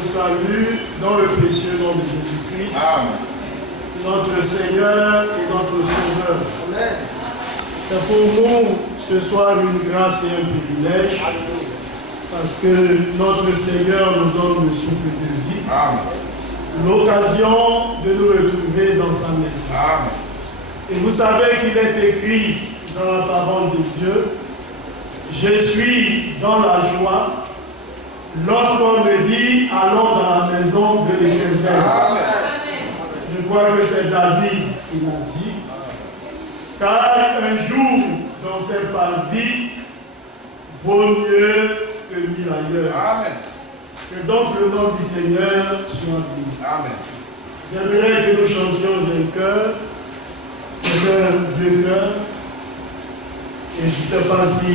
vous salue dans le précieux nom de Jésus-Christ, notre Seigneur et notre Sauveur. Amen. C'est pour nous ce soir une grâce et un privilège, parce que notre Seigneur nous donne le souffle de vie, l'occasion de nous retrouver dans sa maison. Et vous savez qu'il est écrit dans la parole de Dieu, je suis dans la joie lorsqu'on me dit allons dans la maison de l'Éternel. Je crois que c'est David qui l'a dit, car un jour dans cette parvis vaut mieux que 1000 ailleurs. Amen. Que donc le nom du Seigneur soit béni. J'aimerais que nous chantions un chœur. C'est un vieux chœur. Et je ne sais pas si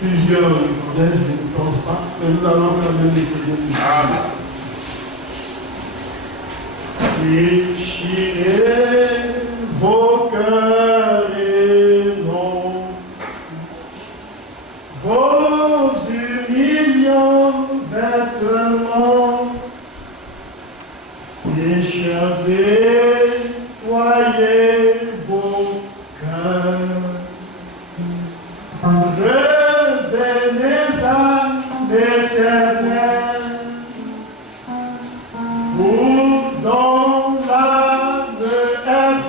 plusieurs le connaissent, je ne pense pas, mais nous allons quand même essayer de chanter. Déchirez vos cœurs et non vos humiliants vêtements, déchargez, voyez vos cœurs. Revenez à l'Éternel, vous dont l'âme est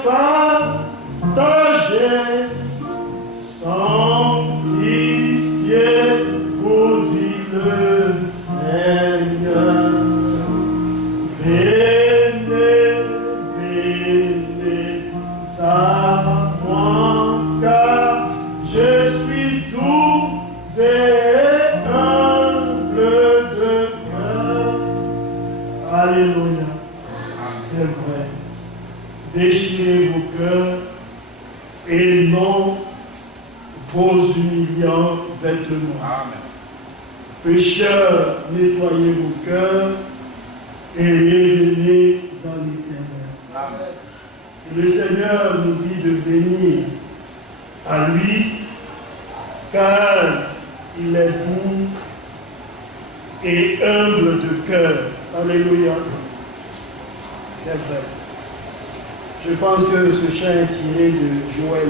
partagée, sanctifiez-vous, dit le Seigneur. Venez, venez à moi, car je suis doux et humble de cœur. Alléluia. C'est vrai. Déchirez vos cœurs et non vos humiliants vêtements. Amen. Pécheurs, nettoyez vos cœurs et revenez à l'Éternel. Le Seigneur nous dit de venir à lui, car il est doux et humble de cœur. Alléluia. C'est vrai. Je pense que ce chant est tiré de Joël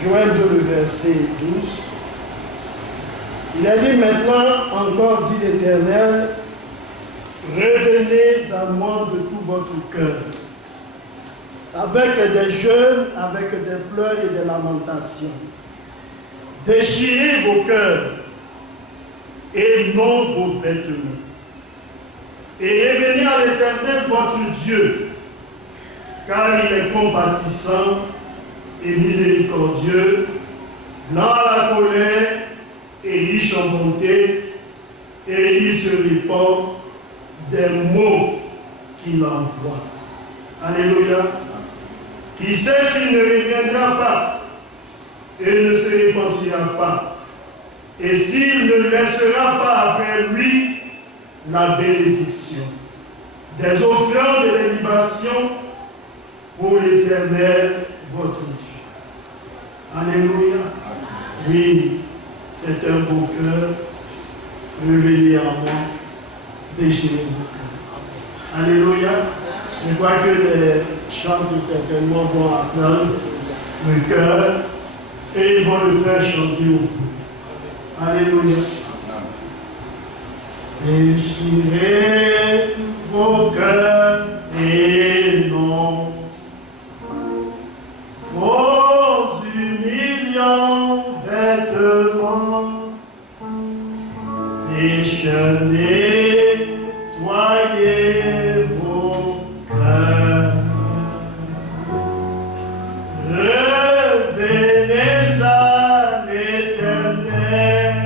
2. Joël 2, le verset 12. Il a dit maintenant, encore dit l'Éternel, revenez à moi de tout votre cœur, avec des jeûnes, avec des pleurs et des lamentations. Déchirez vos cœurs et non vos vêtements. Et revenez à l'Éternel votre Dieu, car il est compatissant et miséricordieux, lent à la colère et riche en bonté, et il se répand des mots qu'il envoie. Alléluia. Qui sait s'il ne reviendra pas et ne se repentira pas, et s'il ne laissera pas après lui la bénédiction, des offrandes et des libations pour l'Éternel votre Dieu. Alléluia. Oui, c'est un beau cœur. Revenez à moi, déchirez vos cœurs. Alléluia. Je crois que les chants certainement vont apprendre le cœur et ils vont le faire chanter au bout. Alléluia. Déchirez vos cœurs et non vos humiliants vêtements. Déchaînez, nettoyez vos cœurs. Revenez à l'Éternel,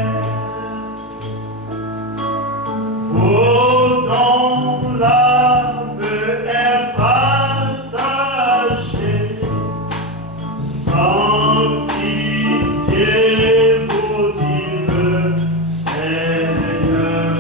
vous dont l'âme est partagée, sanctifiez-vous, dit le Seigneur.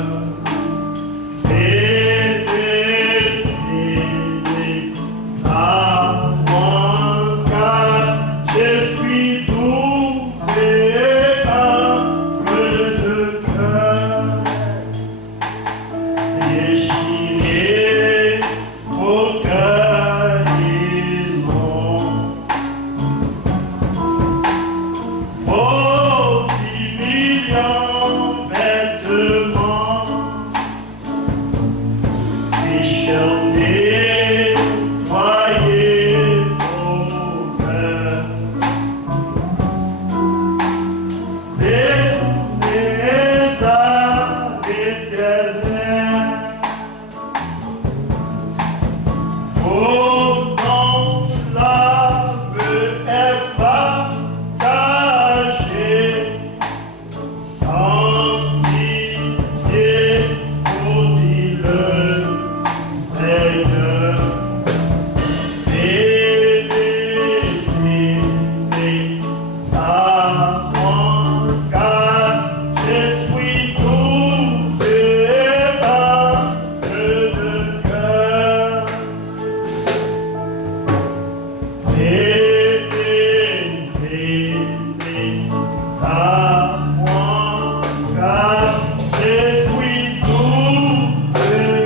Je suis doux et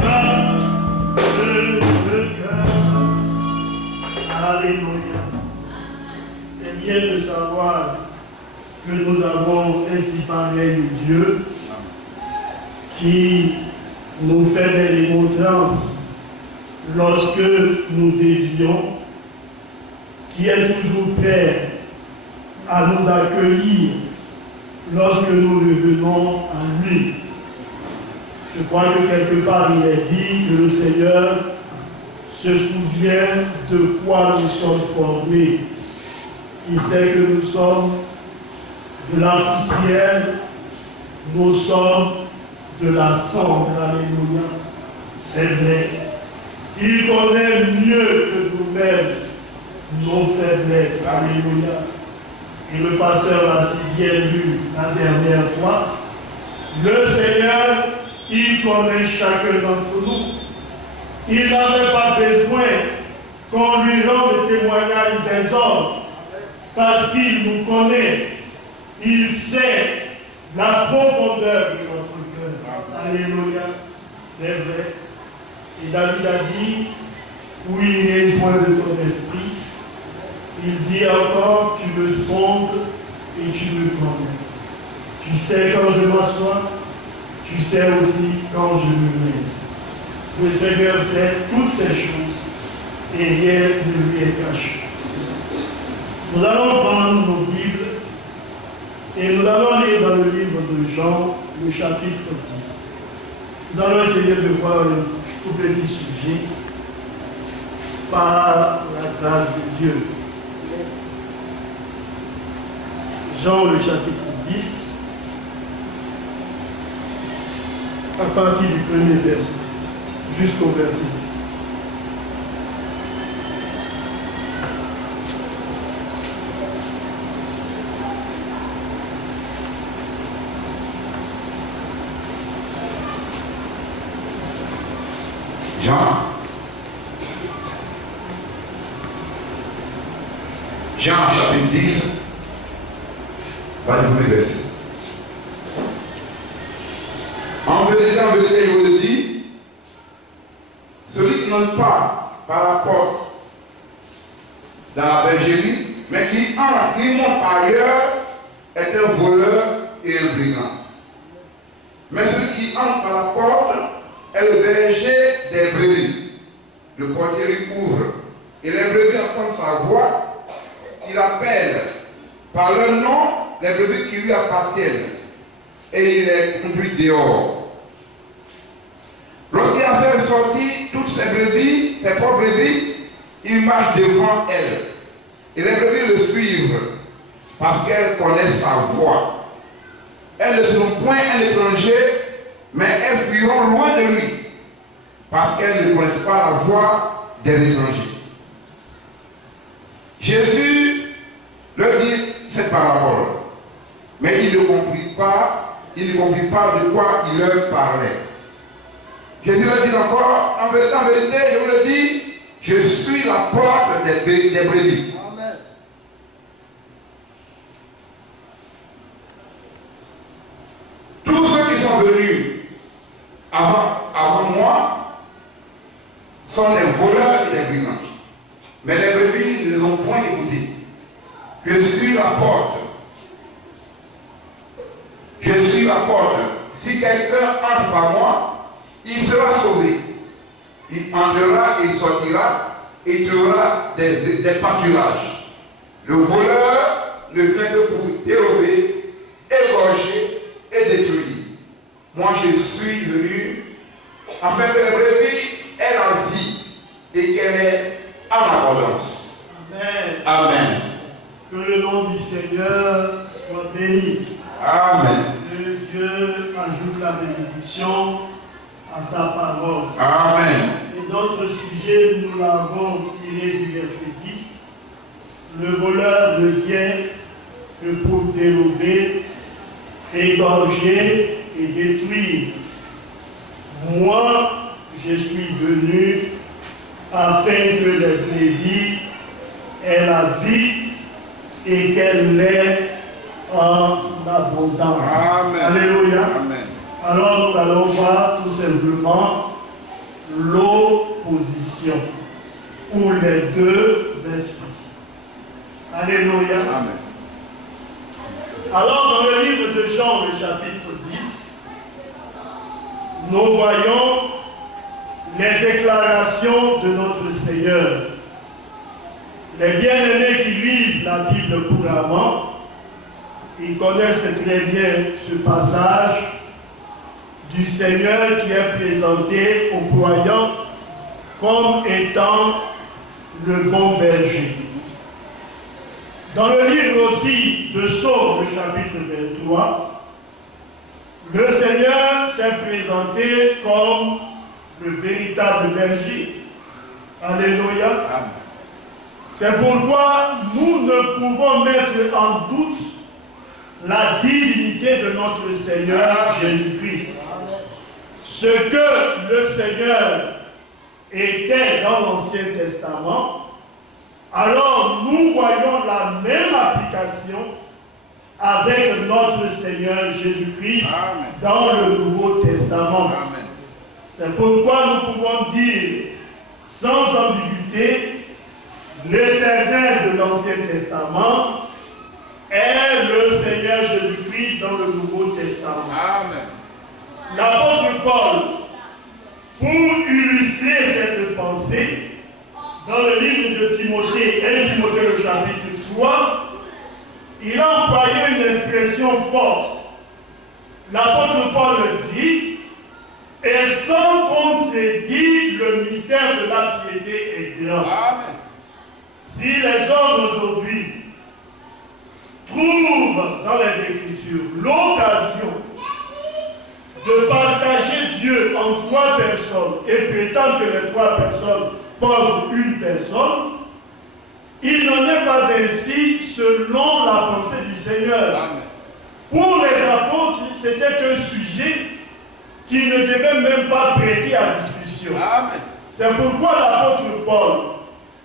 plein de cœur. Alléluia. C'est bien de savoir que nous avons ainsi pareil Dieu qui nous fait des remontrances lorsque nous dévions, qui est toujours prêt à nous accueillir lorsque nous revenons à lui. Je crois que quelque part il est dit que le Seigneur se souvient de quoi nous sommes formés. Il sait que nous sommes de la poussière, nous sommes de la cendre. Alléluia. C'est vrai. Il connaît mieux que nous-mêmes nos faiblesses. Alléluia. Et le pasteur l'a si bien lu la dernière fois. Le Seigneur, il connaît chacun d'entre nous. Il n'avait pas besoin qu'on lui rende le témoignage des hommes, parce qu'il nous connaît. Il sait la profondeur de notre cœur. Alléluia. C'est vrai. Et David a dit, oui, il est joint de ton esprit. Il dit encore, tu me sondes et tu me connais. Tu sais quand je m'assois, tu sais aussi quand je me mets. Le Seigneur sait toutes ces choses et rien ne lui est caché. Nous allons prendre nos Bibles et nous allons lire dans le livre de Jean, le chapitre 10. Nous allons essayer de voir un tout petit sujet par la grâce de Dieu. Jean, le chapitre 10, à partir du premier verset jusqu'au verset 10. Jean chapitre 10, verset. En vérité, je vous le dis, celui qui n'entre pas par la porte dans la bergerie, mais qui monte par ailleurs, est un voleur et un brigand. Mais celui qui entre par la porte est le berger des brebis. Le portier lui ouvre, et les brebis entendent sa voix. Il appelle par leur nom les brebis qui lui appartiennent et il les conduit dehors. Lorsqu'il a fait sortir toutes ses brebis, ses propres brebis, il marche devant elles. Et les brebis le suivent parce qu'elles connaissent sa voix. Elles ne sont point un étranger, mais elles fuiront loin de lui parce qu'elles ne connaissent pas la voix des étrangers. Jésus leur dit cette parole, mais il ne comprit pas de quoi il leur parlait. Jésus leur dit encore, en vérité, je vous le dis, je suis la porte des brebis. Amen. Tous ceux qui sont venus avant moi sont des voleurs et des brigands. Mais les brebis ne l'ont point écouté. Je suis la porte. Je suis la porte. Si quelqu'un entre par moi, il sera sauvé. Il entrera et sortira et trouvera des pâturages. Le voleur ne vient que pour dérober, égorger et détruire. Moi, je suis venu afin que les brebis aient la vie et qu'elle ait en abondance. Amen. Amen. Que le nom du Seigneur soit béni. Amen. Que Dieu ajoute la bénédiction à sa parole. Amen. Et notre sujet, nous l'avons tiré du verset 10. Le voleur ne vient que pour dérober, égorger et détruire. Moi, je suis venu afin que les brebis aient la vie et qu'elle l'ait en abondance. Amen. Alléluia. Amen. Alors nous allons voir tout simplement l'opposition ou les deux esprits. Alléluia. Amen. Alors dans le livre de Jean, le chapitre 10, nous voyons les déclarations de notre Seigneur. Les bien-aimés qui lisent la Bible couramment, ils connaissent très bien ce passage du Seigneur qui est présenté aux croyants comme étant le bon berger. Dans le livre aussi de Psaume, le chapitre 23, le Seigneur s'est présenté comme le véritable berger. Alléluia. Amen. C'est pourquoi nous ne pouvons mettre en doute la divinité de notre Seigneur Jésus-Christ. Ce que le Seigneur était dans l'Ancien Testament, alors nous voyons la même application avec notre Seigneur Jésus-Christ dans le Nouveau Testament. Amen. C'est pourquoi nous pouvons dire sans ambiguïté, l'Éternel de l'Ancien Testament est le Seigneur Jésus-Christ dans le Nouveau Testament. Amen. L'apôtre Paul, pour illustrer cette pensée, dans le livre de Timothée, 1 Timothée le chapitre 3, il a employé une expression forte. L'apôtre Paul dit, et sans contredire, le mystère de la piété est grand. Amen. Si les hommes aujourd'hui trouvent dans les Écritures l'occasion de partager Dieu en trois personnes et prétendent que les trois personnes forment une personne, il n'en est pas ainsi selon la pensée du Seigneur. Amen. Pour les apôtres, c'était un sujet qui ne devait même pas prêter à discussion. Amen. C'est pourquoi l'apôtre Paul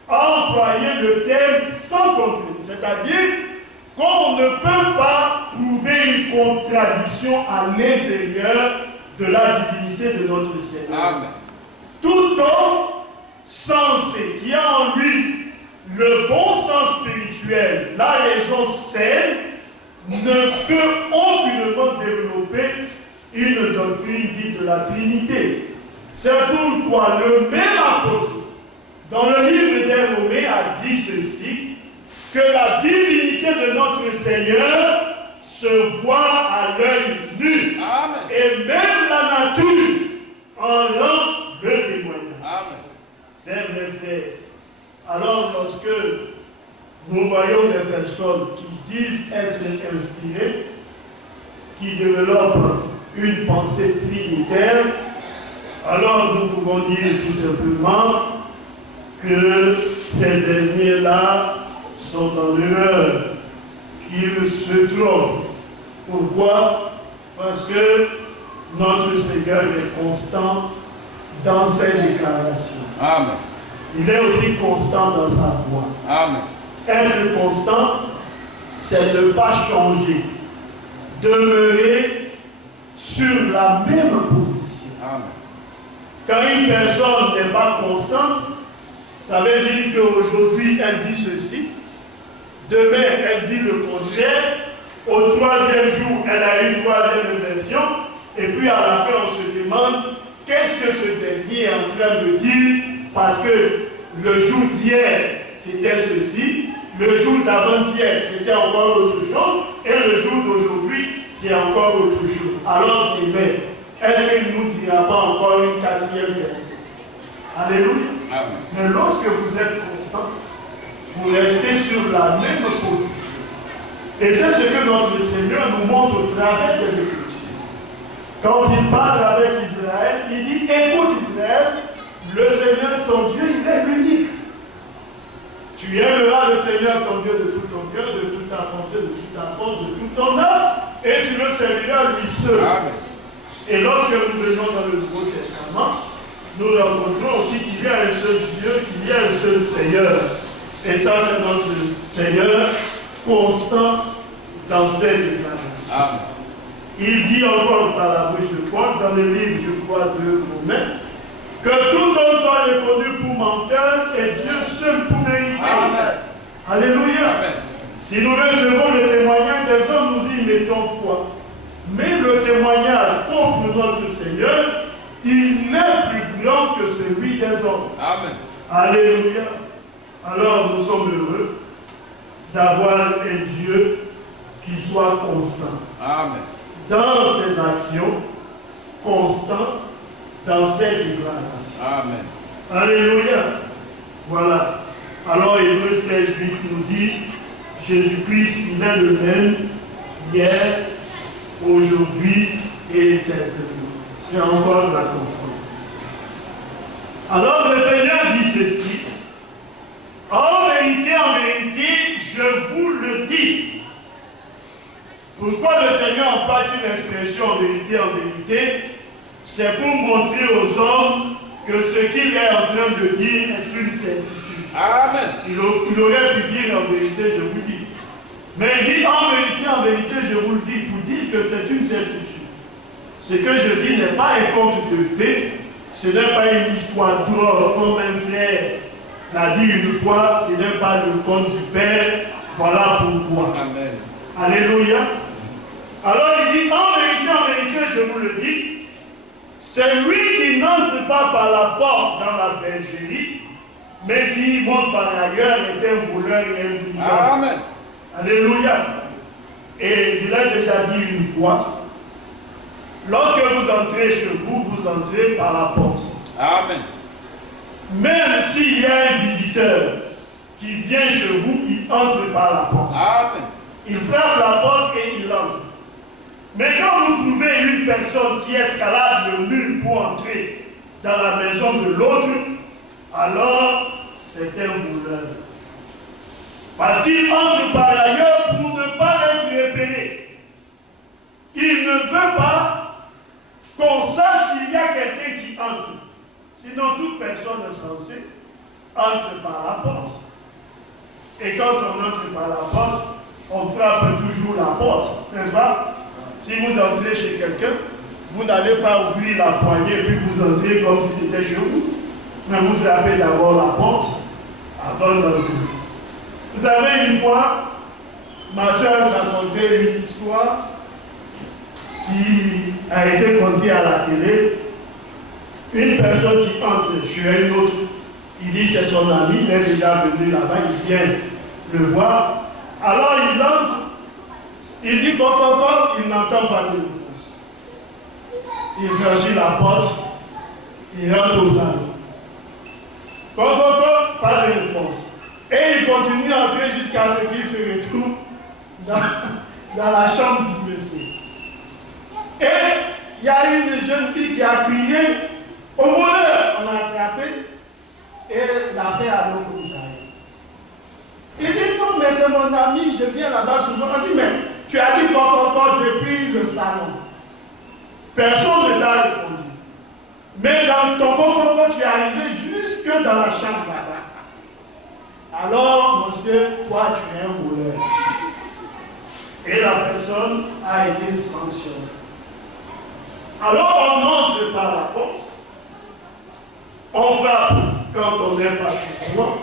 a employé le terme sans contredire, c'est-à-dire qu'on ne peut pas trouver une contradiction à l'intérieur de la divinité de notre Seigneur. Amen. Tout homme sensé qui a en lui le bon sens spirituel, la raison saine, ne peut aucunement développer une doctrine dite de la Trinité. C'est pourquoi le même apôtre, dans le livre des Romains, a dit ceci, que la divinité de notre Seigneur se voit à l'œil nu. Amen. Et même la nature en rend le témoignage. Amen. C'est vrai, frère. Alors, lorsque nous voyons des personnes qui disent être inspirées, qui développent une pensée trinitaire, alors nous pouvons dire tout simplement que ces derniers-là sont en erreur, qu'ils se trompent. Pourquoi? Parce que notre Seigneur est constant dans ses déclarations. Amen. Il est aussi constant dans sa voix. Amen. Être constant, c'est ne pas changer, demeurer sur la même position. Amen. Quand une personne n'est pas constante, ça veut dire qu'aujourd'hui elle dit ceci, demain elle dit le contraire, au troisième jour elle a une troisième version, et puis à la fin on se demande qu'est-ce que ce dernier est en train de dire, parce que le jour d'hier c'était ceci, le jour d'avant-hier c'était encore autre chose, et le jour d'aujourd'hui c'est encore autre chose. Alors demain, est-ce qu'il ne nous dira pas encore une quatrième version? Alléluia. Amen. Mais lorsque vous êtes constant, vous restez sur la même position. Et c'est ce que notre Seigneur nous montre au travers des Écritures. Quand il parle avec Israël, il dit, écoute Israël, le Seigneur ton Dieu, il est unique. Tu aimeras le Seigneur ton Dieu de tout ton cœur, de toute ta pensée, de toute ta force, de toute ton âme, et tu le serviras lui seul. Amen. Et lorsque nous venons dans le Nouveau Testament, nous rencontrons aussi qu'il y a un seul Dieu, qu'il y a un seul Seigneur. Et ça, c'est notre Seigneur constant dans ses déclarations. Amen. Il dit encore par la bouche de le livre, je crois, de Romains, que tout homme soit reconnu pour menteur et Dieu seul pour vérité. Amen. Alléluia. Amen. Si nous recevons le témoignage des hommes, nous y mettons foi. Mais le témoignage qu'offre notre Seigneur, il n'est plus grand que celui des hommes. Amen. Alléluia. Alors nous sommes heureux d'avoir un Dieu qui soit constant. Amen. Dans ses actions, constant dans ses déclarations. Amen. Alléluia. Voilà. Alors Hébreux 13, 8 nous dit, Jésus-Christ, il est le même hier, aujourd'hui et éternellement. C'est encore de la constance. Alors le Seigneur dit ceci, en vérité, je vous le dis. Pourquoi le Seigneur emploie une expression en vérité, c'est pour montrer aux hommes que ce qu'il est en train de dire est une certitude. Amen. Il aurait pu dire en vérité, je vous dis. Mais il dit en vérité, je vous le dis, pour dire que c'est une certitude. Ce que je dis n'est pas un conte de fées, ce n'est pas une histoire drôle comme un frère l'a dit une fois, ce n'est pas le conte du Père, voilà pourquoi. Amen. Alléluia. Alors il dit, en vérité, je vous le dis, celui qui n'entre pas par la porte dans la bergerie, mais qui monte par ailleurs est un voleur et un brigand. Amen. Alléluia. Et je l'ai déjà dit une fois, lorsque vous entrez chez vous, vous entrez par la porte. Amen. Même s'il y a un visiteur qui vient chez vous, il entre par la porte. Amen. Il frappe la porte et il entre. Mais quand vous trouvez une personne qui escalade le mur pour entrer dans la maison de l'autre, alors c'est un voleur. Parce qu'il entre par ailleurs pour ne pas être repéré. Il ne veut pas qu'on sache qu'il y a quelqu'un qui entre. Sinon, toute personne censée entre par la porte. Et quand on entre par la porte, on frappe toujours la porte, n'est-ce pas? Si vous entrez chez quelqu'un, vous n'allez pas ouvrir la poignée et puis vous entrez comme si c'était chez vous. Mais vous frappez d'abord la porte avant d'entrer. Vous savez, une fois, ma soeur m'a raconté une histoire qui a été contée à la télé. Une personne qui entre chez une autre, il dit c'est son ami, il est déjà venu là-bas, il vient le voir. Alors il entre, il dit pop, il n'entend pas de réponse. Il franchit la porte, il rentre au salon. Pop, pas de réponse. Et il continue à entrer jusqu'à ce qu'il se retrouve dans la chambre du monsieur. Et il y a une jeune fille qui a crié au voleur. On a attrapé et l'a fait à l'eau commissariat. Il dit non, mais c'est mon ami, je viens là-bas souvent. On dit, mais tu as dit pop depuis le salon. Personne ne t'a répondu. Mais dans ton pop, tu es arrivé jusque dans la chambre là-bas. Alors, monsieur, toi, tu es un voleur. Et la personne a été sanctionnée. Alors, on entre par la porte. On frappe quand on n'est pas chez soi.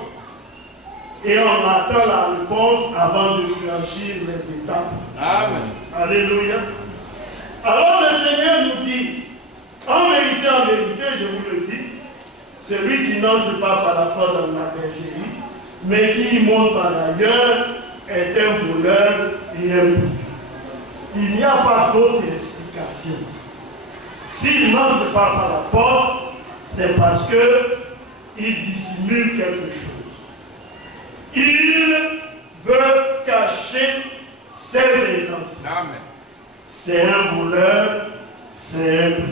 Et on attend la réponse avant de franchir les étapes. Amen. Alléluia. Alors le Seigneur nous dit, en vérité, je vous le dis, celui qui n'entre pas par la porte dans la bergerie, mais qui monte par ailleurs, est un voleur et un bourgeois. Il n'y a pas d'autre explication. S'il n'entre pas par la porte, c'est parce qu'il dissimule quelque chose. Il veut cacher ses intentions. Amen. C'est un voleur, c'est un brigand.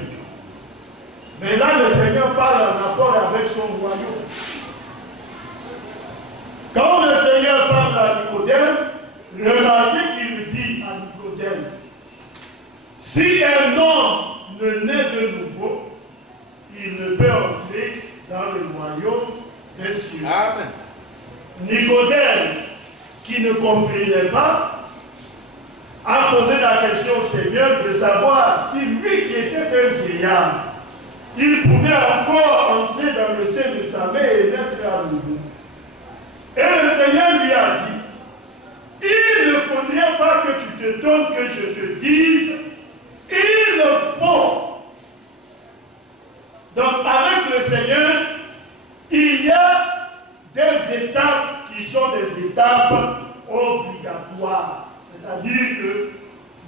Mais là, le Seigneur parle en rapport avec son royaume. Quand le Seigneur parle à Nicodème, remarquez qu'il dit à Nicodème, si un homme ne naît de nouveau, il ne peut entrer dans le royaume des cieux. Amen. Nicodème, qui ne comprenait pas, a posé la question au Seigneur de savoir si lui qui était un vieillard vieillard. Il pouvait encore entrer dans le sein de sa mère et naître à nouveau. Et le Seigneur lui a dit, il ne faudrait pas que tu te donnes que je te dise, il le faut. Donc avec le Seigneur, il y a des étapes qui sont des étapes obligatoires. C'est-à-dire que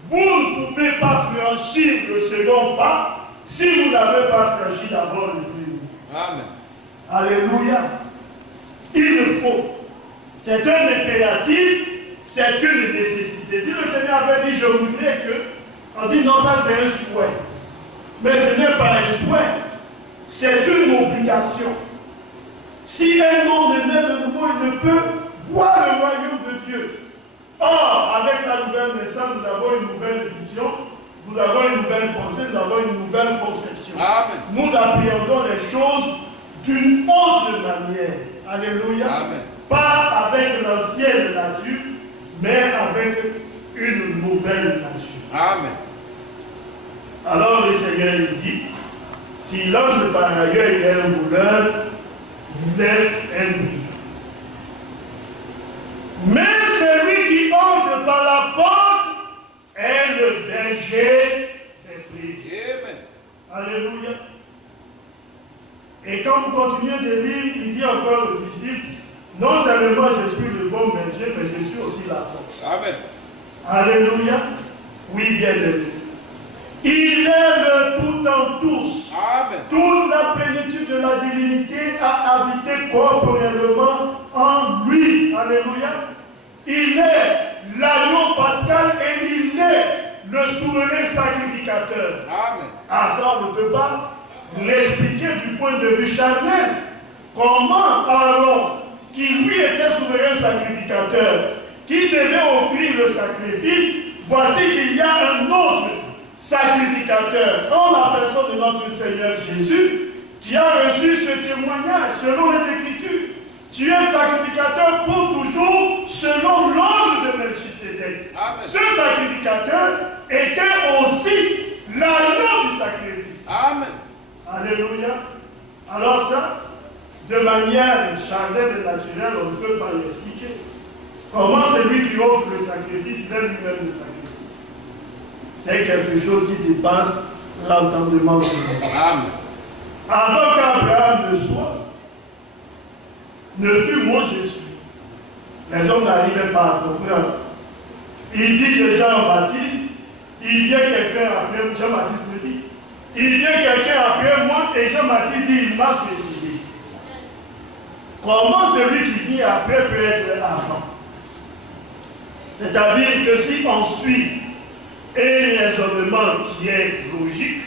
vous ne pouvez pas franchir le second pas si vous n'avez pas franchi d'abord le premier. Amen. Alléluia. Il le faut. C'est un impératif, c'est une nécessité. Si le Seigneur avait dit, je voudrais que, on dit non, ça c'est un souhait. Mais ce n'est pas un souhait, c'est une obligation. Si un homme est né de nouveau, il ne peut voir le royaume de Dieu. Or, avec la nouvelle naissance, nous avons une nouvelle vision, nous avons une nouvelle pensée, nous avons une nouvelle conception. Amen. Nous appréhendons les choses d'une autre manière. Alléluia. Amen. Pas avec l'ancienne nature, mais avec une nouvelle nature. Amen. Alors le Seigneur il dit, s'il entre par ailleurs, il est un voleur, il est un brigand. Mais celui qui entre par la porte est le berger des brebis. Alléluia. Et quand vous continuez de lire, il dit encore aux disciples, non seulement je suis le bon berger, mais je suis aussi la porte. Amen. Alléluia. Oui, bien aimé. Il est le tout en tous. Amen. Toute la plénitude de la divinité a habité corporellement en lui. Alléluia. Il est l'agneau pascal et il est le souverain sacrificateur. Amen. Ah, ça, on ne peut pas l'expliquer du point de vue charnel. Comment Aaron, qui lui était souverain sacrificateur, qui devait offrir le sacrifice, voici qu'il y a un autre sacrificateur, en la personne de notre Seigneur Jésus, qui a reçu ce témoignage selon les Écritures. Tu es sacrificateur pour toujours selon l'ordre de Melchisédek. Ce sacrificateur était aussi l'agneau du sacrifice. Amen. Alléluia. Alors ça, de manière charnelle et naturelle, on ne peut pas l'expliquer. Comment celui qui offre le sacrifice fait lui-même le sacrifice? C'est quelque chose qui dépasse l'entendement de l'homme. Amen. Avant qu'Abraham ne soit, ne fut moi je suis. Les hommes n'arrivaient pas à comprendre. Il dit de Jean-Baptiste, il vient quelqu'un après, Jean-Baptiste me dit, il vient quelqu'un après moi et Jean-Baptiste dit, il m'a précédé. Comment celui qui vient après peut être avant? C'est-à-dire que si on suit un raisonnement qui est logique,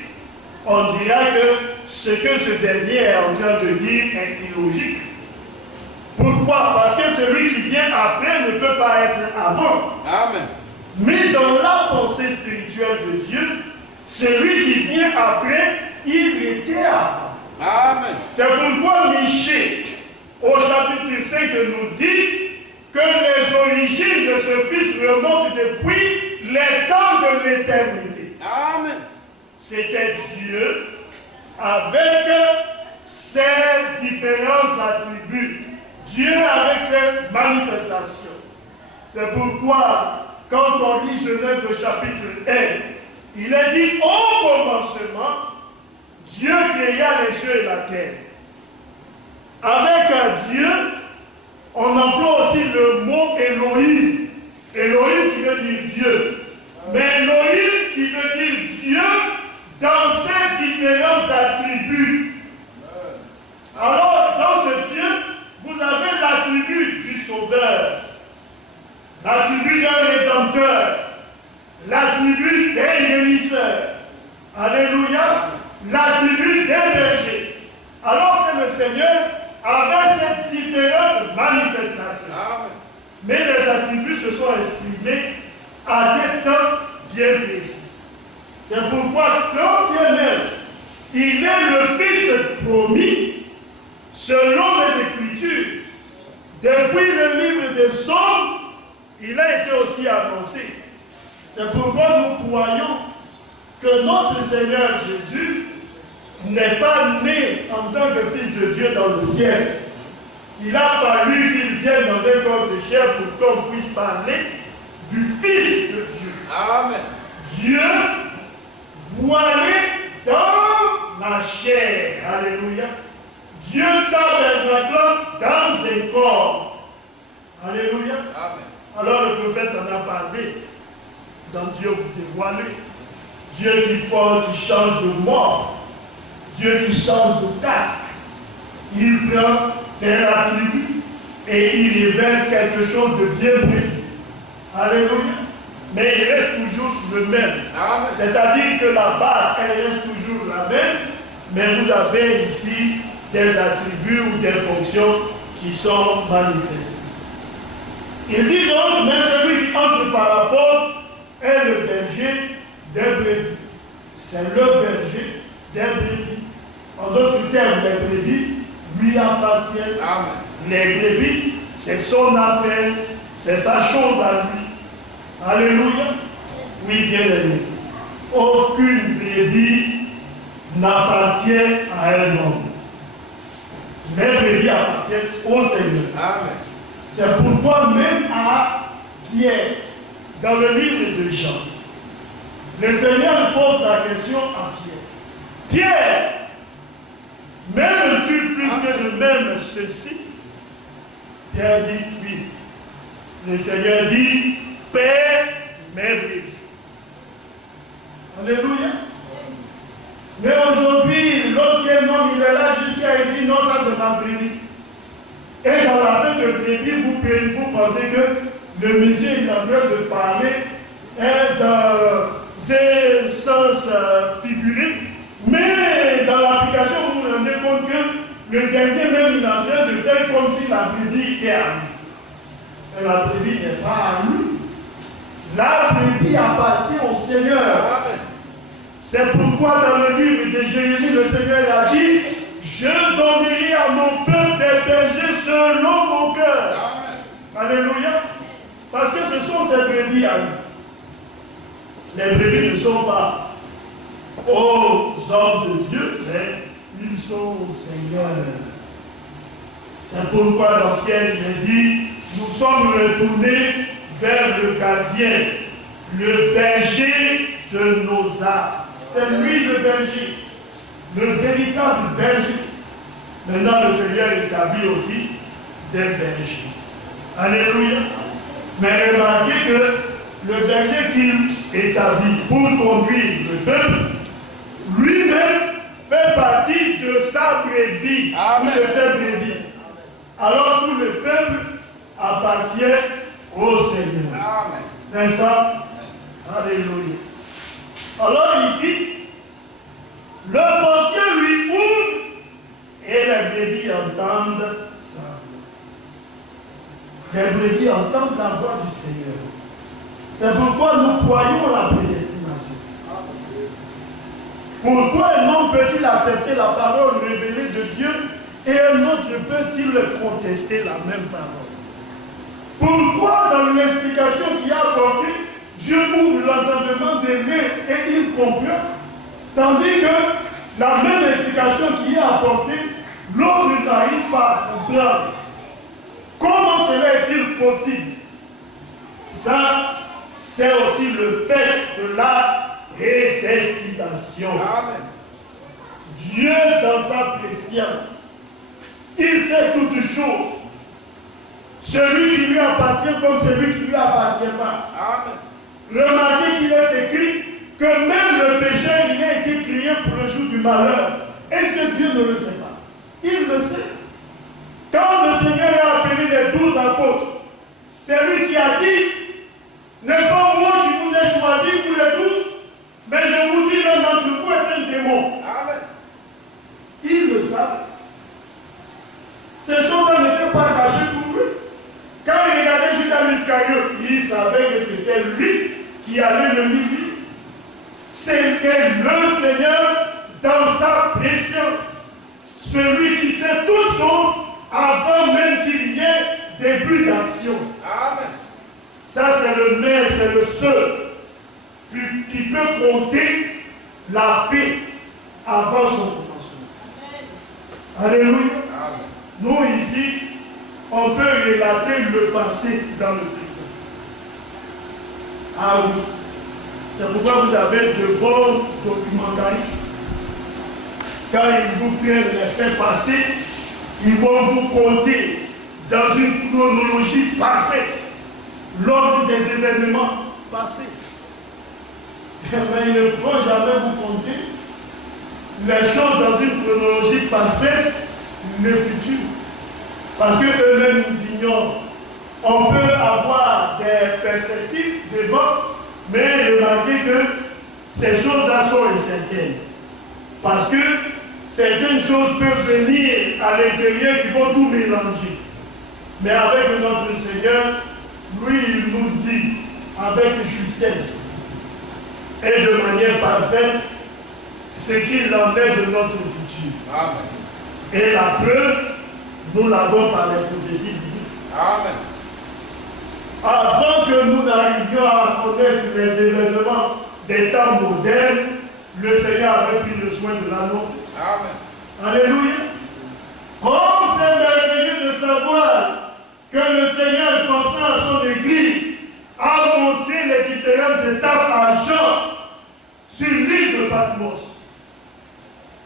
on dira que ce que ce dernier est en train de dire est illogique. Pourquoi? Parce que celui qui vient après ne peut pas être avant. Amen. Mais dans la pensée spirituelle de Dieu, celui qui vient après, il était avant. Amen. C'est pourquoi Michée, au chapitre 5, nous dit que les origines de ce Fils remontent depuis les temps de l'éternité. Amen. C'était Dieu avec ses différents attributs. Dieu avec ses manifestations. C'est pourquoi, quand on lit Genèse le chapitre 1, il est dit au commencement, Dieu créa les cieux et la terre. Avec un Dieu, on emploie aussi le mot Elohim. Elohim qui veut dire Dieu. Mais Elohim qui veut dire Dieu dans ses différents attributs. Alors, dans ce Dieu, vous avez l'attribut du Sauveur, l'attribut d'un Rédempteur, l'attribut d'un guérisseur. Alléluia. L'attribut d'un berger. Alors c'est le Seigneur avec ces différentes manifestations. Mais les attributs se sont exprimés à des temps bien précis. C'est pourquoi, quand bien même, il est le Fils promis, selon les Écritures, depuis le livre des Psaumes, il a été aussi annoncé. C'est pourquoi nous croyons que notre Seigneur Jésus n'est pas né en tant que fils de Dieu dans le ciel. Il a fallu qu'il vienne dans un corps de chair pour qu'on puisse parler du Fils de Dieu. Amen. Dieu voilé dans la chair. Alléluia. Dieu tabernacle dans un corps. Alléluia. Amen. Alors le prophète en a parlé. Dans Dieu vous dévoilez. Dieu qui change de mort. Dieu qui change de casque. Il prend tel attribut et il révèle quelque chose de bien précis. Alléluia. Mais il reste toujours le même. C'est-à-dire que la base, elle reste toujours la même, mais vous avez ici des attributs ou des fonctions qui sont manifestées. Il dit donc, mais celui qui entre par la porte est le berger des brebis. C'est le berger des brebis. En d'autres termes, les brebis lui appartiennent. Amen. Les brebis, c'est son affaire, c'est sa chose à lui. Alléluia. Oui, bien aimé. Aucune brebis n'appartient à un homme. Les brebis appartiennent au Seigneur. Amen. C'est pourquoi même à Pierre, dans le livre de Jean, le Seigneur pose la question à Pierre. Pierre, m'aimes-tu plus que de même ceci? Pierre dit oui. Le Seigneur dit, Père, mes brebis. Alléluia. Mais aujourd'hui, lorsqu'un homme il est là jusqu'à il dit non, ça c'est ma brebis. Et dans la fin de brebis, vous pensez que le monsieur est en train de parler dans un sens figuré. Mais dans l'application, vous vous rendez compte que le dernier même il est en train de faire comme si la brebis était à lui. Et la brebis n'est pas à lui. La brebis appartient au Seigneur. Amen. C'est pourquoi dans le livre de Jérémie, le Seigneur a dit, je donnerai à mon peuple des bergers selon mon cœur. Amen. Alléluia. Parce que ce sont ces brebis à lui. Les brebis ne sont pas aux hommes de Dieu, mais ils sont au Seigneur. C'est pourquoi dans Pierre il dit, nous sommes retournés vers le gardien, le berger de nos âmes. C'est lui le berger, le véritable berger. Maintenant, le Seigneur établit aussi des bergers. Alléluia. Mais remarquez que le berger qu'il établit pour conduire le peuple, lui-même fait partie de sa brebis, ou de ses brebis. Alors tout le peuple appartient au Seigneur. N'est-ce pas? Alléluia. Alors il dit, le portier lui ouvre et les brebis entendent sa voix. Les brebis entendent la voix du Seigneur. C'est pourquoi nous croyons la prédestination. Pourquoi un homme peut-il accepter la parole révélée de Dieu et un autre peut-il contester la même parole? Pourquoi dans l'explication qu'il a apportée, Dieu ouvre l'entendement des mains et il comprend, tandis que la même explication qui est apportée, l'autre n'arrive pas à comprendre. Comment cela est-il possible? Ça, c'est aussi le fait de la prédestination. Amen. Dieu, dans sa préscience, il sait toutes choses. Celui qui lui appartient comme celui qui ne lui appartient pas. Amen. Remarquez qu'il est écrit que même le pécheur, il a été créé pour le jour du malheur. Est-ce que Dieu ne le sait pas? Il le sait. Quand le Seigneur a appelé les 12 apôtres, c'est lui qui a dit, n'est pas moi qui vous ai choisi pour les 12, mais je vous dis, l'un d'entre vous est un démon. Amen. Il le savait. Ces choses-là n'étaient pas cachées pour lui. Quand il regardait Judas Iscariote, il savait que c'était lui qui allait le livrer. C'était le Seigneur dans sa préscience. Celui qui sait toutes choses avant même qu'il y ait début d'action. Amen. Ça, c'est le maire, c'est le seul qui peut compter la paix avant son commencement. Alléluia. Amen. Nous ici, on peut relater le passé dans le présent. Ah oui. C'est pourquoi vous avez de bons documentaristes. Quand ils vous prennent les faits passés, ils vont vous conter dans une chronologie parfaite l'ordre des événements passés. Mais ils ne vont jamais vous conter les choses dans une chronologie parfaite, le futur. Parce qu'eux-mêmes nous ignorent. On peut avoir des perspectives devant, mais remarquez que ces choses-là sont incertaines. Parce que certaines choses peuvent venir à l'intérieur qui vont tout mélanger. Mais avec notre Seigneur, lui, il nous dit avec justesse et de manière parfaite ce qu'il en est de notre futur. Amen. Et la preuve, nous l'avons par les prophéties bibliques. Amen. Avant que nous n'arrivions à connaître les événements des temps modernes, le Seigneur avait pris le soin de l'annoncer. Amen. Alléluia. Comme c'est merveilleux de savoir que le Seigneur, pensant à son Église, a montré les différentes étapes à Jean sur l'île de Patmos.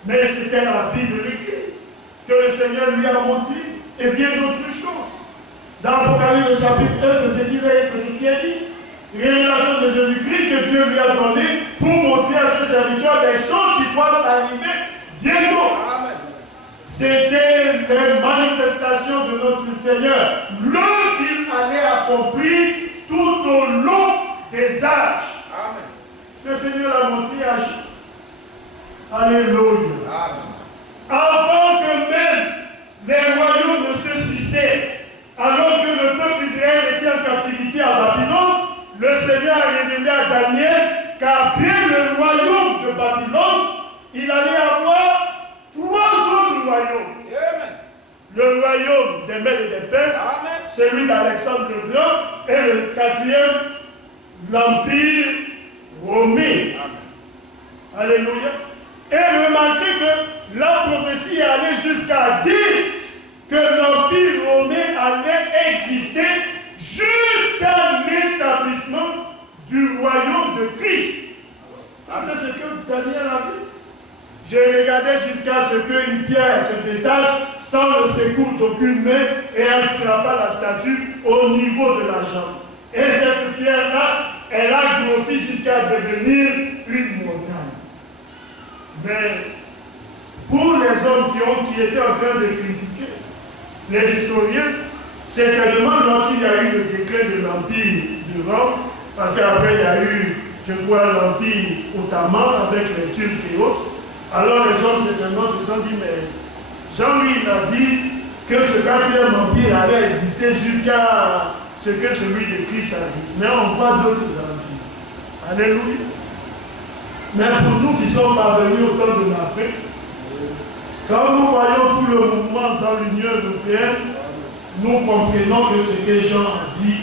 Mais c'était la vie de l'Église que le Seigneur lui a montré et bien d'autres choses. Dans l'Apocalypse chapitre 1, c'est ce qui est dit. Révélation de Jésus-Christ que Dieu lui a donné pour montrer à ses serviteurs des choses qui doivent arriver bientôt. Amen. C'était les manifestations de notre Seigneur, l'œuvre qu'il allait accomplir tout au long des âges. Amen. Le Seigneur l'a montré à Jean. Alléluia. Amen. Avant que même les royaumes ne se succèdent, alors que le peuple d'Israël était en captivité à Babylone, le Seigneur a révélé à Daniel qu'après le royaume de Babylone, il allait avoir 3 autres royaumes. Amen. Le royaume des Mèdes et des Perses, Amen. celui d'Alexandre le Grand, et le 4e, l'Empire romain. Amen. Alléluia. Et remarquez que la prophétie est allée jusqu'à dire que l'Empire romain allait exister jusqu'à l'établissement du royaume de Christ. Ça, c'est ce que Daniel a vu. J'ai regardé jusqu'à ce qu'une pierre se détache sans le secours d'aucune main et elle frappa la statue au niveau de la jambe. Et cette pierre-là, elle a grossi jusqu'à devenir une montagne. Mais pour les hommes qui étaient en train de critiquer, les historiens, certainement lorsqu'il y a eu le déclin de l'Empire de Rome, parce qu'après il y a eu, je crois, l'Empire ottoman avec les Turcs et autres, alors les hommes certainement se sont dit, mais Jean-Louis a dit que ce 4e empire allait exister jusqu'à ce que celui de Christ arrive. Mais on voit d'autres empires. Alléluia. Mais pour nous qui sommes parvenus au temps de la fin, quand nous voyons tout le mouvement dans l'Union européenne, nous comprenons que ce que Jean a dit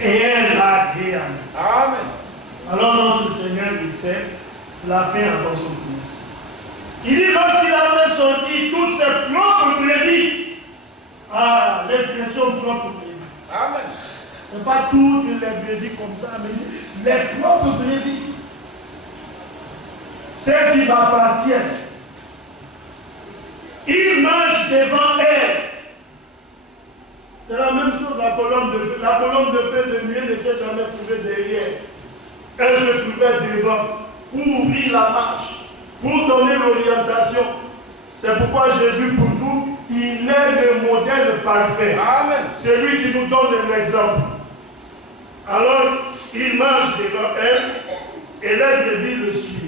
est la réalité. Amen. Alors notre Seigneur le sait, la fin avant son cours. Il dit lorsqu'il avait sorti toutes ses propres brebis, l'expression propre brebis. Amen. Ce n'est pas toutes les brebis comme ça, mais les propres brebis. Celles qui m'appartiennent. Il marche devant elle. C'est la même chose, la colonne de feu. La colonne de feu de nuit ne s'est jamais trouvée derrière. Elle se trouvait devant pour ouvrir la marche, pour donner l'orientation. C'est pourquoi Jésus, pour nous, il est le modèle parfait. Amen. C'est lui qui nous donne l'exemple. Alors, il marche devant elle et les brebis le suivent.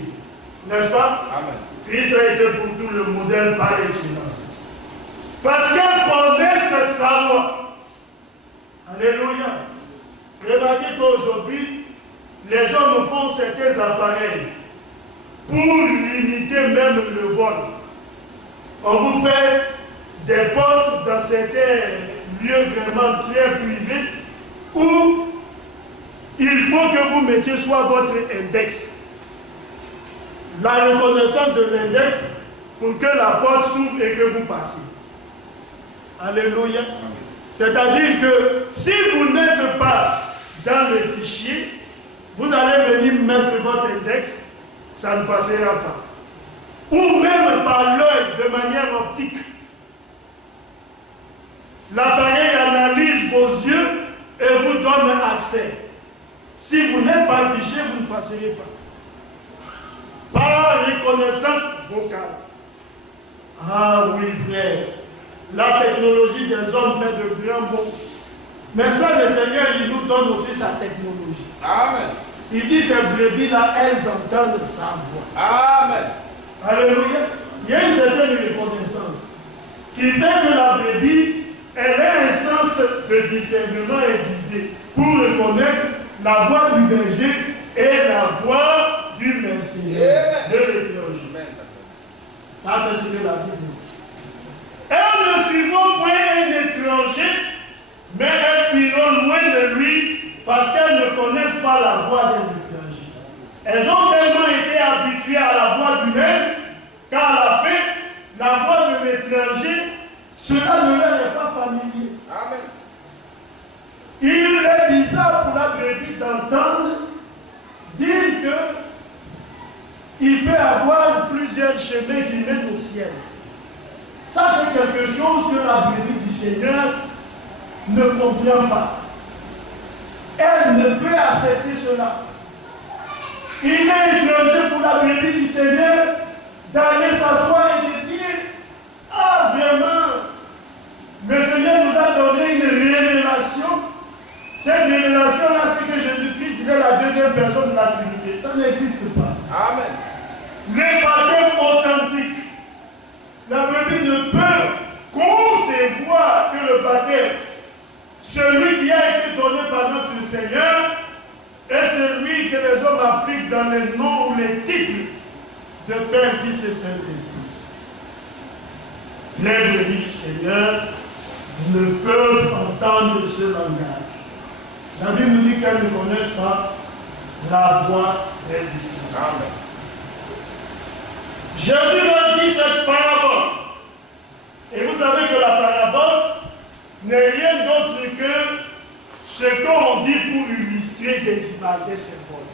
N'est-ce pas? Amen. Christ a été pour nous le modèle par excellence. Parce qu'elle connaît ce savoir. Alléluia. Remarquez qu'aujourd'hui, les hommes font certains appareils pour limiter même le vol. On vous fait des portes dans certains lieux vraiment très privés où il faut que vous mettiez soit votre index. La reconnaissance de l'index pour que la porte s'ouvre et que vous passiez. Alléluia. C'est-à-dire que si vous n'êtes pas dans le fichier, vous allez venir mettre votre index, ça ne passera pas. Ou même par l'œil de manière optique. L'appareil analyse vos yeux et vous donne accès. Si vous n'êtes pas fiché, vous ne passerez pas. Par reconnaissance vocale. Ah oui, frère. La technologie des hommes fait de grands bons. Mais ça, le Seigneur, il nous donne aussi sa technologie. Amen. Il dit, ces brebis-là, elles entendent sa voix. Amen. Alléluia. Il y a une certaine reconnaissance qui fait que la brebis, elle a un sens de discernement aiguisé pour reconnaître la voix du berger et la voix du messager de l'étranger. Ça, c'est ce que la Bible dit. Elles ne suivront point un étranger, mais elles iront loin de lui parce qu'elles ne connaissent pas la voix des étrangers. Elles ont tellement été habituées à la voix du maître qu'à la fin, la voix de l'étranger, cela ne leur est pas familier. Amen. Il est bizarre pour la brebis d'entendre dire qu'il peut avoir plusieurs chemins qui mènent au ciel. Ça, c'est quelque chose que la brebis du Seigneur ne comprend pas. Elle ne peut accepter cela. Il est étranger pour la brebis du Seigneur d'aller s'asseoir et de dire, ah, vraiment, le Seigneur nous a donné une révélation. Cette révélation-là, c'est que Jésus-Christ est la deuxième personne de la Trinité. Ça n'existe pas. Amen. Le baptême authentique. La brebis ne peut concevoir que le baptême, celui qui a été donné par notre Seigneur, est celui que les hommes appliquent dans les noms ou les titres de Père, Fils et Saint-Esprit. Les brebis du Seigneur ne peuvent entendre ce langage. La Bible nous dit qu'elles ne connaissent pas la voix des étrangers. Amen. Jésus leur dit cette parabole. Et vous savez que la parabole n'est rien d'autre que ce qu'on dit pour illustrer des images, des symboles.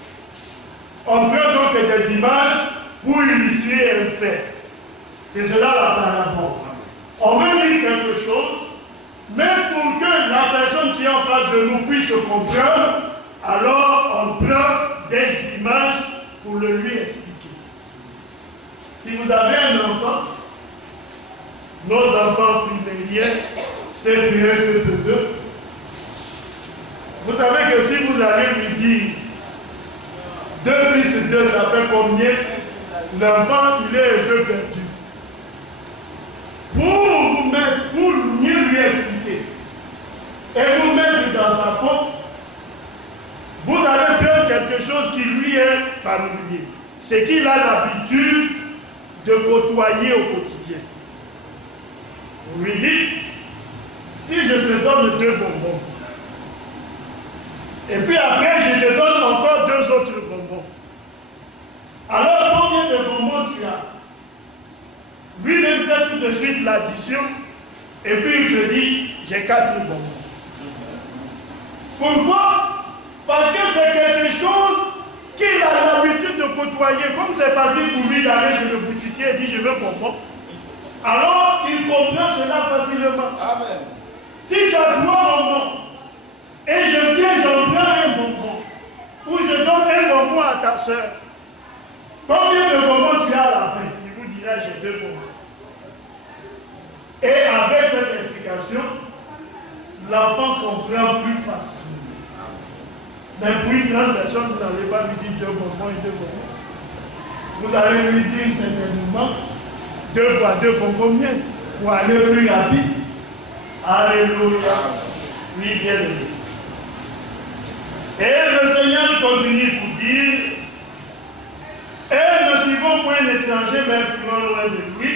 On prend donc des images pour illustrer un fait. C'est cela la parabole. On veut dire quelque chose, mais pour que la personne qui est en face de nous puisse comprendre, alors on prend des images pour le lui expliquer. Si vous avez un enfant, nos enfants primaires, CP1, CP2, vous savez que si vous allez lui dire 2 plus 2, ça fait combien? L'enfant, il est un peu perdu. Pour mieux lui expliquer et vous mettre dans sa peau, vous allez faire quelque chose qui lui est familier. C'est qu'il a l'habitude de côtoyer au quotidien. Vous lui dites, si je te donne 2 bonbons, et puis après je te donne encore 2 autres bonbons, alors combien de bonbons tu as? Lui-même fait tout de suite l'addition, et puis il te dit, j'ai 4 bonbons. Pourquoi? Parce que c'est quelque chose qu'il a l'habitude de côtoyer. Comme c'est facile pour lui d'aller chez le boutiquier et dire, je veux bonbons. Alors, il comprend cela facilement. Amen. Si j'ai 3 bonbons, et je viens, j'en prends un bonbon, ou je donne un bonbon à ta soeur, combien de bonbons tu as à la fin? Il vous dira, j'ai 2 bonbons. Et avec cette explication, l'enfant comprend plus facilement. Mais pour une grande personne, vous n'allez pas lui dire 2 bonbons et 2 bonbons. Vous allez lui dire certainement 2 fois 2 font combien? Pour aller plus rapide. Alléluia. Oui, bien aimé. Et le Seigneur continue pour dire, elles ne suivront point l'étranger, mais elles fuiront loin de lui,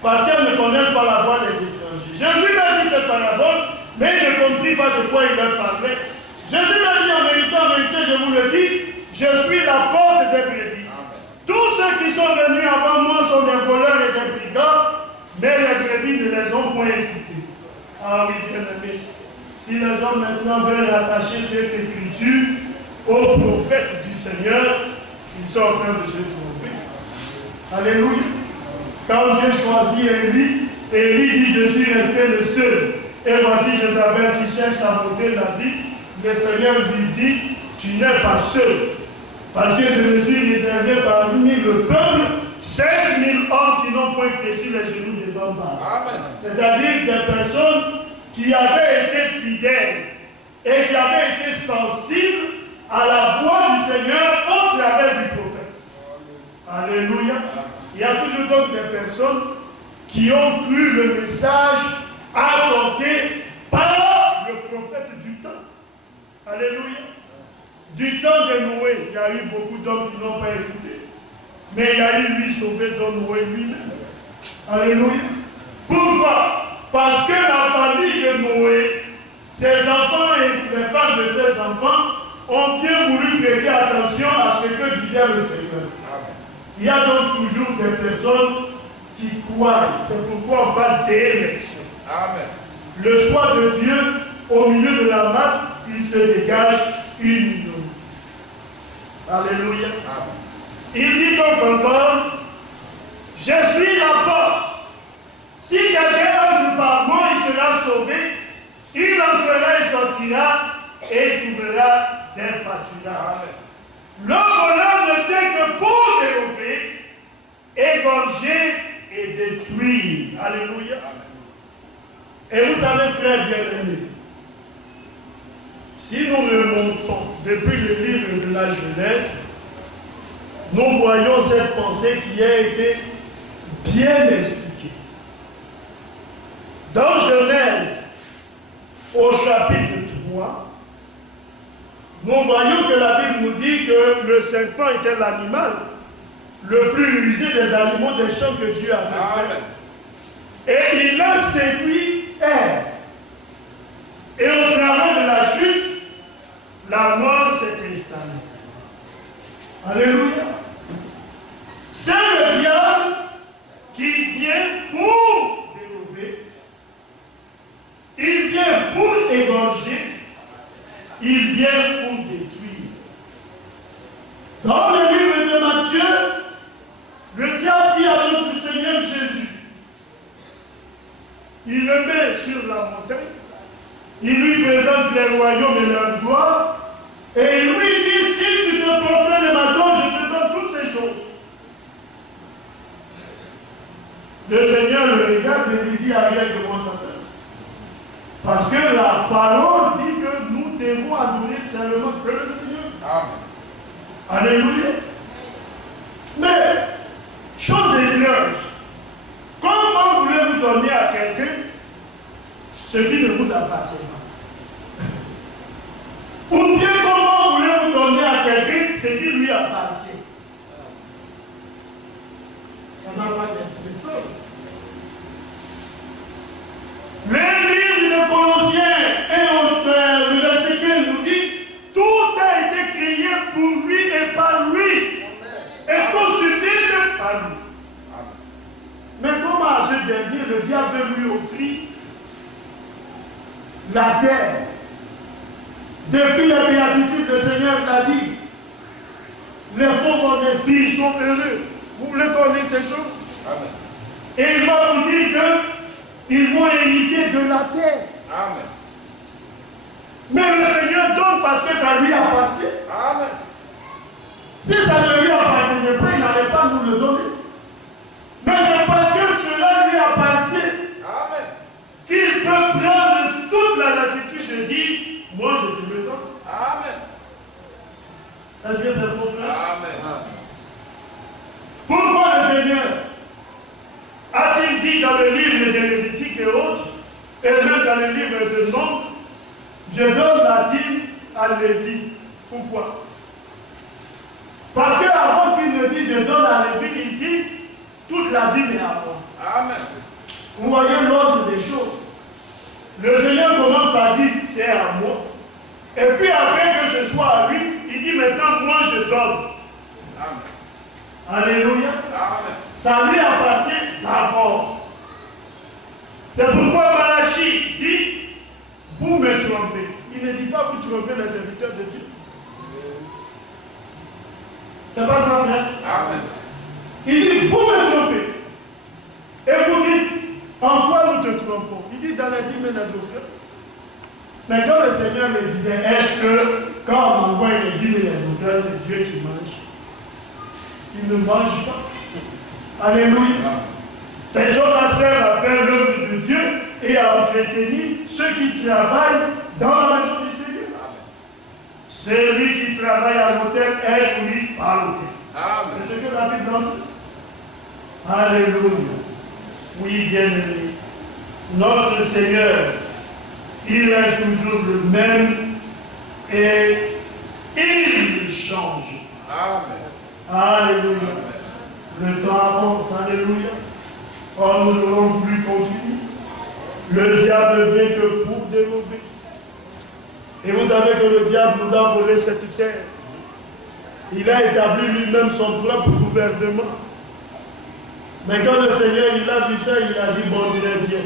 parce qu'elles ne connaissent pas la voix des étrangers. Jésus m'a dit cette parabole, mais il ne comprit pas de quoi il leur parlait. Jésus m'a dit en vérité, je vous le dis, je suis la porte des brebis. Tous ceux qui sont venus avant moi sont des voleurs et des Lévi ne les ont point écoutés. Ah oui, bien aimé. Si les hommes maintenant veulent attacher cette écriture aux prophètes du Seigneur, ils sont en train de se tromper. Alléluia. Quand Dieu choisit Élie, Élie dit, je suis resté le seul. Et voici Jézabel qui cherche à m'ôter la vie. Le Seigneur lui dit, tu n'es pas seul. Parce que je me suis réservé parmi le peuple 5000 hommes qui n'ont point fléchi les genoux devant Baal. C'est-à-dire des personnes qui avaient été fidèles et qui avaient été sensibles à la voix du Seigneur au travers du prophète. Alléluia. Il y a toujours donc des personnes qui ont cru le message apporté par le prophète du temps. Alléluia. Du temps de Noé, il y a eu beaucoup d'hommes qui n'ont pas écouté. Mais il y a eu 8 sauvés dont Noé lui-même. Alléluia. Pourquoi? Parce que la famille de Noé, ses enfants et les femmes de ses enfants ont bien voulu prêter attention à ce que disait le Seigneur. Il y a donc toujours des personnes qui croient. C'est pourquoi on parle d'élection. Le choix de Dieu au milieu de la masse, il se dégage une minorité. Alléluia. Il dit donc encore, je suis la porte. Si quelqu'un entre par moi, il sera sauvé. Il entrera et sortira et trouvera des pâturages. Le voleur ne fait que pour dérober, égorger et détruire. Alléluia. Et vous savez, frères bien-aimés, si nous remontons depuis le livre de la Genèse, nous voyons cette pensée qui a été bien expliquée. Dans Genèse, au chapitre 3, nous voyons que la Bible nous dit que le serpent était l'animal le plus rusé des animaux des champs que Dieu avait fait. Et il a séduit Ève. Et au travers de la chute, la mort s'est installée. Alléluia. C'est le diable qui vient pour dérober. Il vient pour égorger. Il vient pour détruire. Dans le livre de Matthieu, le diable dit à notre Seigneur Jésus, il le met sur la montagne, il lui présente les royaumes et leur gloire, et il lui dit, si tu te profères de ma gloire, je te donne toutes ces choses. Le Seigneur le regarde et lui dit, arrière de moi, Satan. Parce que la parole dit que nous devons adorer seulement que le Seigneur. Amen. Alléluia. Mais, chose étrange, comment voulez-vous donner à quelqu'un ce qui ne vous appartient pas? Ou bien comment voulez-vous donner à quelqu'un ce qui lui appartient? Ça n'a pas d'existence. Le livre de Colossiens, le verset 15 nous dit, tout a été créé pour lui et par lui. Et qu'on subsiste par lui. Mais comment à ce dernier, le diable veut lui offrir la terre? Depuis la béatitude, le Seigneur l'a dit. Les pauvres en esprit sont heureux. Vous voulez qu'on lise ces choses? Amen. Et il va vous dire qu'ils vont hériter de la terre. Amen. Mais le Seigneur donne parce que ça lui appartient. Amen. Si ça ne lui appartenait pas, il n'allait pas nous le donner. Mais c'est parce que cela lui appartient. Amen. Qu'il peut prendre toute la latitude de dire, moi je te le donne. Amen. Est-ce que c'est faux, frère? Amen. Pourquoi le Seigneur a-t-il dit dans le livre de Lévitique et autres, et même dans le livre de Nombres, je donne la dîme à Lévi? Pourquoi? Parce qu'avant qu'il ne dise je donne à Lévi, il dit toute la dîme est à moi. Amen. Vous voyez l'ordre des choses. Le Seigneur commence par dire c'est à moi. Et puis après que ce soit à lui, il dit maintenant moi je donne. Amen. Alléluia. Amen. Ça lui appartient d'abord. C'est pourquoi Malachie dit, vous me trompez. Il ne dit pas vous trompez les serviteurs de Dieu. C'est pas ça, frère. Amen. Il dit, vous me trompez. Et vous dites, en quoi nous te trompons? Il dit, dans les dîmes et les offrandes. Mais quand le Seigneur me disait, est-ce que quand on envoie les dîmes et les offrandes, c'est Dieu qui mange? Il ne mange pas. Alléluia. Ces gens-là servent à faire l'œuvre de Dieu et à entretenir ceux qui travaillent dans la maison du Seigneur. Celui qui travaille à l'autel est puni par l'autel. C'est ce que la Bible enseigne. Alléluia. Oui, bien-aimé. Notre Seigneur, il reste toujours le même et il ne change. Amen. Alléluia. Le temps avance. Alléluia. Or, nous aurons voulu continuer. Le diable vient que pour dérober. Et vous savez que le diable nous a volé cette terre. Il a établi lui-même son propre gouvernement. Mais quand le Seigneur il a vu ça, il a dit, bon, très bien.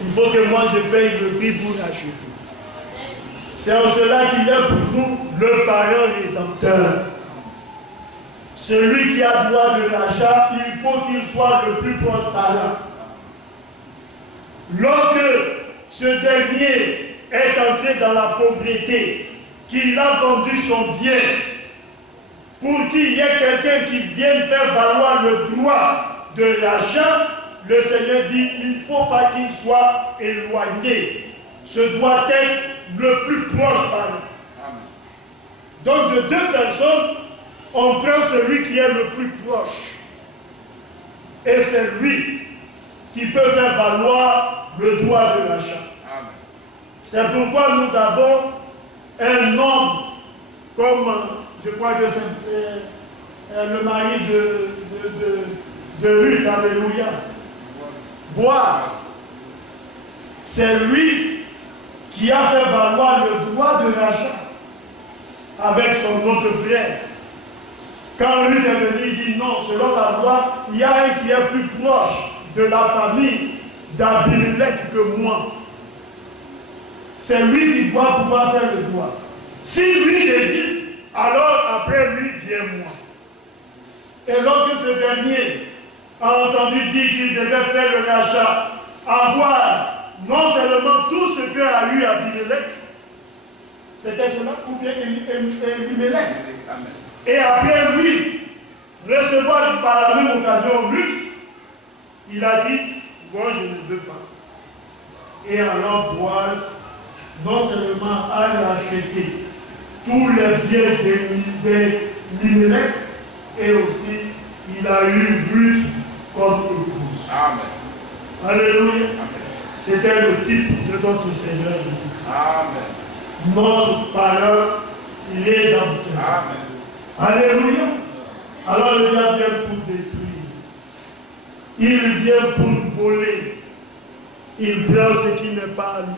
Il faut que moi je paye le prix pour acheter. C'est en cela qu'il est pour nous le parent rédempteur. Celui qui a droit de l'achat, il faut qu'il soit le plus proche parent. Lorsque ce dernier est entré dans la pauvreté, qu'il a vendu son bien, pour qu'il y ait quelqu'un qui vienne faire valoir le droit de l'achat, le Seigneur dit, il ne faut pas qu'il soit éloigné. Ce doit être le plus proche parent. Donc de deux personnes, on prend celui qui est le plus proche. Et c'est lui qui peut faire valoir le droit de l'achat. C'est pourquoi nous avons un homme, comme je crois que c'est le mari de Ruth, alléluia. Boaz. C'est lui qui a fait valoir le droit de l'achat avec son autre frère. Quand lui est venu, il dit non, selon la loi, il y a un qui est plus proche de la famille d'Abimelech que moi. C'est lui qui doit pouvoir faire le droit. Si lui résiste, alors après lui vient moi. Et lorsque ce dernier a entendu dire qu'il devait faire le rachat, avoir non seulement tout ce qu'a eu Abimelech, c'était cela ou bien Abimelech. Et après lui, recevoir par la même occasion Ruth, il a dit, moi je ne veux pas. Et alors Boaz, non seulement a racheté tous les biens d'Abimelech, et aussi il a eu Ruth comme épouse. Amen. Alléluia. C'était le type de notre Seigneur Jésus-Christ. Amen. Notre parent, il est dans le cœur. Amen. Alléluia. Alors le diable vient pour détruire. Il vient pour voler. Il prend ce qui n'est pas à lui.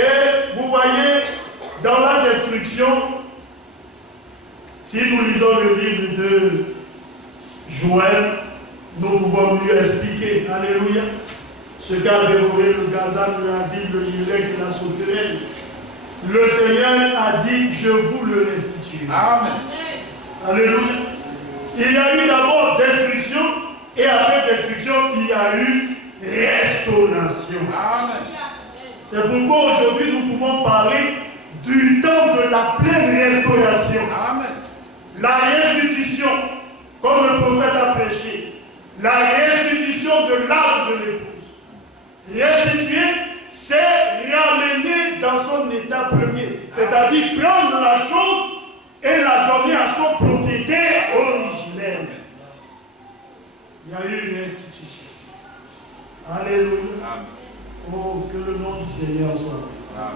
Et vous voyez, dans la destruction, si nous lisons le livre de Joël, nous pouvons mieux expliquer, alléluia, ce qu'a dévoré le Gaza, le Nazir, le Gilek et la sauterelle. Le Seigneur a dit, je vous le restitue. Amen. Alléluia. Il y a eu d'abord destruction, et après destruction, il y a eu restauration. Amen. C'est pourquoi aujourd'hui nous pouvons parler du temps de la pleine restauration. Amen. La restitution, comme le prophète a prêché, la restitution de l'âme de l'épouse. Restituer, c'est ramener dans son état premier, c'est-à-dire prendre la chose et la donner à son propriétaire originel. Il y a eu une restitution. Alléluia. Amen. Oh, que le nom du Seigneur soit. Amen.